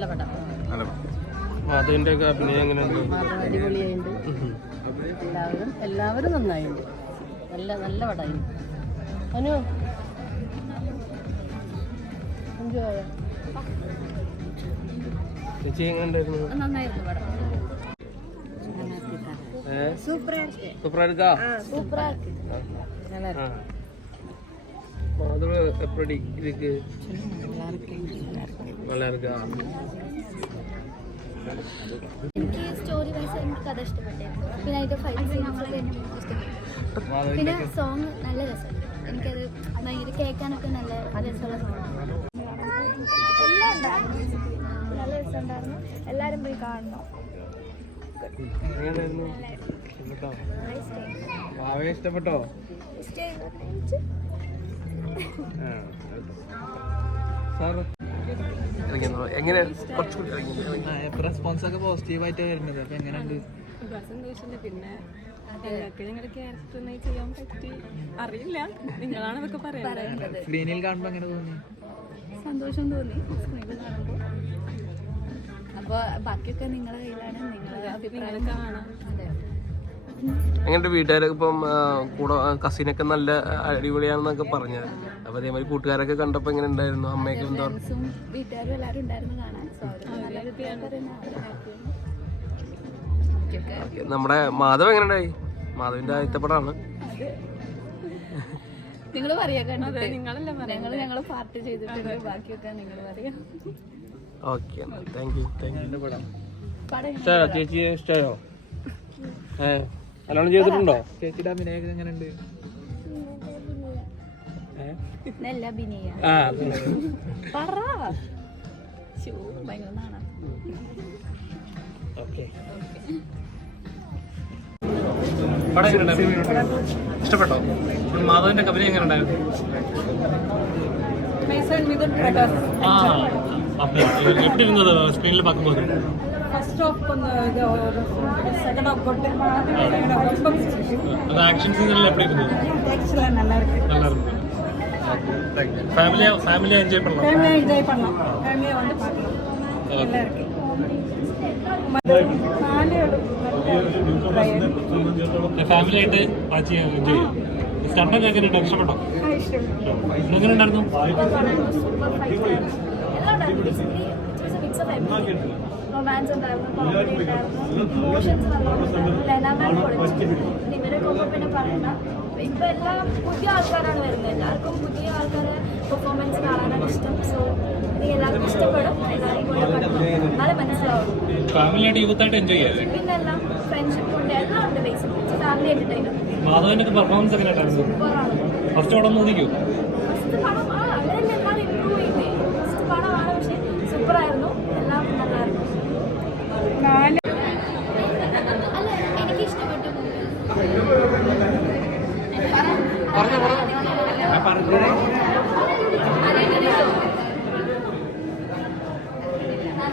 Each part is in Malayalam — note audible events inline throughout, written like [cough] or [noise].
നല്ല പടം മാധവന്റെ ഒക്കെ അഭിനയം എങ്ങനെയുണ്ട് മാധവൻ അടിപൊളിയായിട്ടുണ്ട് എല്ലാവരും എല്ലാവരും നന്നായിട്ടുണ്ട് നല്ല നല്ല പടമായിരുന്നു അനു അഞ്ചു പോയോ ചേച്ചി എങ്ങനെയുണ്ടായിരുന്നു നന്നായിരുന്നു പടം ഏഹ് സൂപ്പറായിട്ട് സൂപ്പറായിരിക്കാ സൂപ്പറായിട്ട് ஆ. மாதவ எப்படி இருக்கு நல்லா இருக்கா എനിക്ക് സ്റ്റോറി വൈസ് എനിക്ക് കഥ ഇഷ്ടപ്പെട്ടായിരുന്നു പിന്നെ അതിന്റെ ഫൈറ്റ് സീൻസൊക്കെ എനിക്ക് ഇഷ്ടപ്പെട്ടു പിന്നെ സോങ് നല്ല രസമുണ്ട് എനിക്കത് ഭയങ്കര കേൾക്കാനൊക്കെ നല്ല രസമുള്ള സോങ്ങാണ് എല്ലാം ഉണ്ടായിരുന്നു നല്ല രസമുണ്ടായിരുന്നു എല്ലാവരും പോയി കാണണം എങ്ങനെയായിരുന്നു ഇഷ്ടപ്പെട്ടോ മാവയെ ഇഷ്ടപ്പെട്ടോ ആ. സാറ് ഇറങ്ങിയെന്നോ? എങ്ങനെ. റെസ്പോൺസ് ഒക്കെ പോസിറ്റീവ് ആയിട്ട് വരുന്നത്. അപ്പൊ എങ്ങനെയുണ്ട് പിന്നെ അറിയില്ല. നിങ്ങളാണ് ഇതൊക്കെ സ്ക്രീനിൽ കാണുമ്പോൾ എങ്ങനെ തോന്നി? സന്തോഷം തോന്നി. സ്ക്രീനിൽ കാണുമ്പോൾ അപ്പോൾ ബാക്കിയൊക്കെ നിങ്ങളുടെ കയ്യിലാണ്. നിങ്ങളുടെ അഭിപ്രായം. കാണാം എങ്ങനെയുണ്ട് വീട്ടുകാരൊക്കെ ഇപ്പം കൂടെ കസിനൊക്കെ നല്ല അടിപൊളിയാണെന്നൊക്കെ പറഞ്ഞത്. അപ്പൊ അതേമാതിരി കൂട്ടുകാരൊക്കെ കണ്ടപ്പോ എങ്ങനെ ഉണ്ടായിരുന്നു? അമ്മയൊക്കെ എന്താ. നമ്മുടെ മാധവ് എങ്ങനെ ഉണ്ടായി മാധവിന്റെ ആദ്യത്തെ പടമാണ് [laughs] നിങ്ങൾ പറയാ അതെ, കണ്ടിട്ട് നിങ്ങളല്ലേ ഞങ്ങൾ ഞങ്ങൾ പാർട്ടി ചെയ്തിട്ടുണ്ട്. ബാക്കിയൊക്കെ നിങ്ങൾ പറയാം. Okay thank you thank you ചേച്ചി ഇഷ്ടമായോ ഏ നല്ലോണം ചെയ്തിട്ടുണ്ടോ? ചേച്ചിയുടെ അഭിനയൊക്കെ എങ്ങനെ ഉണ്ട് ഇഷ്ടപ്പെട്ടോ? മാധവന്റെ കവിത എങ്ങനെ ഉണ്ടായിരുന്നു സ്ക്രീനിൽ പാക്കുമ്പോൾ இருந்தது ஸ்க்ரீன்ல பார்க்கும்போது first of second of Kot second of ரொம்ப பிடிச்சிருக்கு அந்த ஆக்ஷன் சீன்ல எப்படி இருந்தது ஆக்சுவலாக நல்லா இருக்கு நல்லா இருந்தது ஃபேமிலியா ஃபேமிலியா என்ஜாய் பண்ணலாம் ஃபேமிலியாக என்ஜாய் பண்ணலாம் ஃபேமிலியாக வந்து பார்க்கலாம் நல்லா இருக்கு ഫാമിലി ആയിട്ട് വാച്ച് ചെയ്യാൻ എൻജോയ് ചെയ്യാം സ്റ്റണ്ടൊക്കെ എങ്ങനെയുണ്ട് ഇഷ്ടപ്പെട്ടോ എങ്ങനെ ഉണ്ടായിരുന്നു റൊമാൻസ് ഉണ്ടായിരുന്നു കോമഡി ഉണ്ടായിരുന്നു. ഇമോഷൻസ് നല്ലോണം ലെനാമാൻ പൊളിച്ചു ഇവരെ കൊമ്പ് പിന്നെ പറയണ്ട. ഇപ്പൊ എല്ലാം പുതിയ ആൾക്കാരാണ് വരുന്നത്. എല്ലാവർക്കും പുതിയ ആൾക്കാരെ പെർഫോമൻസ് കാണാനാണ് ഇഷ്ടം. സോ ഇത് എല്ലാവർക്കും ഇഷ്ടപ്പെടും. എല്ലാവരും എന്നാലേ മനസ്സിലാവും ഫാമിലി ആയിട്ട് യൂത്ത് ആയിട്ട് എൻജോയ് ചെയ്യാതെ പിന്നെ എല്ലാം ഫ്രണ്ട്ഷിപ്പ് ഉണ്ട്. എല്ലാം ഉണ്ട് ബേസിക് ഫാമിലി എന്റർടൈൻമെന്റ് മാധവന്റെ പെർഫോമൻസ് എങ്ങനെയാണ് ഫസ്റ്റ് പടം ഫസ്റ്റ് പടം ആ അങ്ങനെയല്ല എല്ലാം ഇമ്പ്രൂവ് ചെയ്തേ ഫസ്റ്റ് പടമാണ് പക്ഷെ സൂപ്പറായിരുന്നു എല്ലാം നല്ലായിരുന്നു അല്ല എനിക്ക് ഇഷ്ടപ്പെട്ട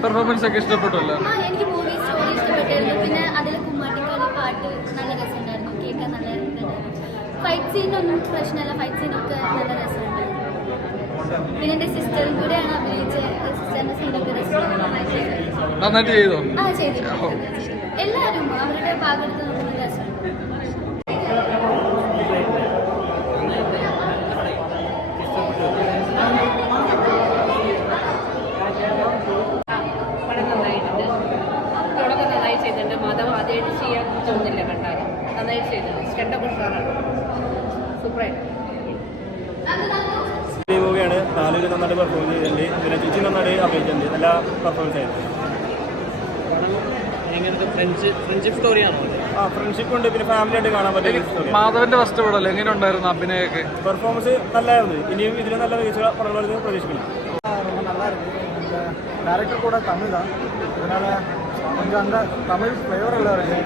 പെർഫോമൻസ് ഒക്കെ ഇഷ്ടപ്പെട്ടല്ലോ ആ എനിക്ക് മൂവി സ്റ്റോറി ഇഷ്ടപ്പെട്ടായിരുന്നു. പിന്നെ അതിൽ കുമ്മാട്ടിക്കാട് പാട്ട് നല്ല രസമുണ്ടായിരുന്നു. കേൾക്കാൻ നല്ല ഫൈറ്റ് സീനൊന്നും പ്രശ്നമല്ല. ഫൈറ്റ് സീനൊക്കെ നല്ല രസമുണ്ടായിരുന്നു. പിന്നെ എന്റെ സിസ്റ്ററും കൂടെയാണ് അഭിനയിച്ചത്. സിസ്റ്ററിന്റെ സീനൊക്കെ നന്നായിട്ട് ചെയ്തു. ചെയ്തോ. എല്ലാവരും അവരുടെ ഭാഗത്ത് നല്ല രസമുണ്ട് പടം നന്നായിട്ടുണ്ട് തുടക്കം നന്നായി ചെയ്തിട്ടുണ്ട് മാധവ് ആദ്യമായിട്ട് ചെയ്യാൻ തോന്നില്ല കണ്ടാൽ നന്നായിട്ട് ചെയ്തിട്ടുണ്ട് സ്റ്റണ്ടൊക്കെ ഉഷാറാണ് സൂപ്പറായിട്ട് ഈ മൂവിയാണ് നാലുപേര് നന്നായിട്ട് പെർഫോം ചെയ്തിട്ടുണ്ട്. പിന്നെ ചേച്ചി നന്നായിട്ട് അഭിനയിച്ചിട്ടുണ്ട്. നല്ല പെർഫോമൻസ് ആയിരുന്നു. ആ ഫ്രണ്ട്ഷിപ്പ് ഉണ്ട് പിന്നെ ഫാമിലി ആയിട്ട് കാണാൻ പറ്റിയ സ്റ്റോറി മാധവന്റെ ഫസ്റ്റ് പടമല്ലേ എങ്ങനെ ഉണ്ടായിരുന്നു അഭിനയൊക്കെ പെർഫോമൻസ് നല്ലായിരുന്നു ഇനിയും ഇതിന് നല്ല മികച്ച പടങ്ങളായിരുന്നു പ്രതീക്ഷിക്കുന്നു ரொம்ப நல்லா இருக்கு இந்த டேரக்டர் கூட தமிழ் தான் அதனால கொஞ்சம் அந்த தமிழ் ஃப்ளேவர் எல்லாம் இருக்கு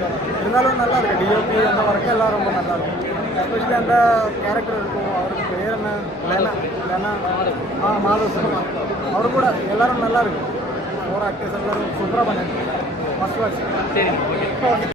இருந்தாலும் நல்லா இருக்கு டிஓபி அந்த ஒர்க் எல்லாம் ரொம்ப நல்லா இருக்கும் எஸ்பெஷலி அந்த கேரக்டர் இருக்கும் அவருக்கு பேர் என்ன லேனா லேனா ஆ மாதவ் சார் அவரு கூட எல்லாரும் நல்லா இருக்கு ஃபோர் ஆக்டர்ஸ் எல்லாரும் சூப்பராக பண்ணிருக்காங்க 全員お願いします。